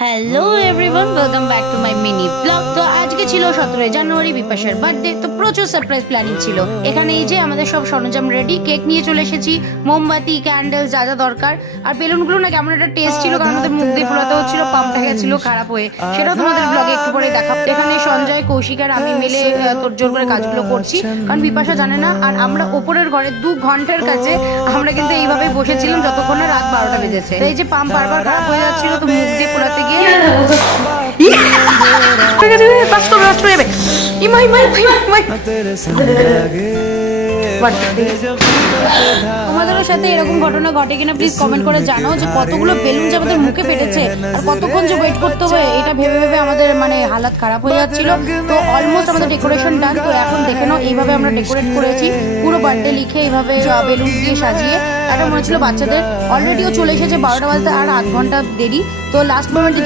Hello everyone, welcome back to my mini blog. তো আজকে ছিল 17 জানুয়ারি, বিপাশার বার্থডে। তো প্রচুর সারপ্রাইজ প্ল্যানিং ছিল। এখানে এই যে আমাদের সব সরঞ্জাম রেডি, কেক নিয়ে চলে এসেছি, মোমবাতি, ক্যান্ডেল, যা যা দরকার। আর বেলুনগুলো না কেমন একটা টেস্ট ছিল, কারণ আমাদের মুখ দিয়ে ফোলাতে হচ্ছিল, পাম্পটা গেছিল খারাপ হয়ে। সেটাও তোমাদের ব্লগে একটু পরে দেখাবো। এখানে সঞ্জয়, কৌশিক আর আমি মিলে তোড়জোড় করে কাজগুলো করছি, কারণ বিপাশা জানে না। আর আমরা ওপরের ঘরে 2 ঘন্টার কাছে আমরা কিন্তু এইভাবে বসেছিলাম যতক্ষণ না রাত 12টা বেজেছে। এই যে পাম্প বারবার খারাপ হয়ে যাচ্ছিল, তো মুখ দিয়ে ফোলাতে গিয়ে তোমাদেরও সাথে এরকম ঘটনা ঘটে কিনা প্লিজ কমেন্ট করে জানাও, যে কতগুলো বেলুন যে আমাদের মুখে পেটেছে আর কতক্ষণ যে ওয়েট করতে হবে, এটা ভেবে ভেবে আমাদের মানে হালাত খারাপ হয়ে যাচ্ছিল। তো অলমোস্ট আমাদের ডেকোরেশন ডান। তো এখন দেখে নাও এইভাবে আমরা ডেকোরেট করেছি, পুরো বার্থডে লিখে এইভাবে বেলুন দিয়ে সাজিয়ে। এটা মনে ছিল বাচ্চাদের, অলরেডিও চলে এসেছে 12টা বাজতে আর আধ ঘন্টা দেরি। তো লাস্ট মোমেন্টে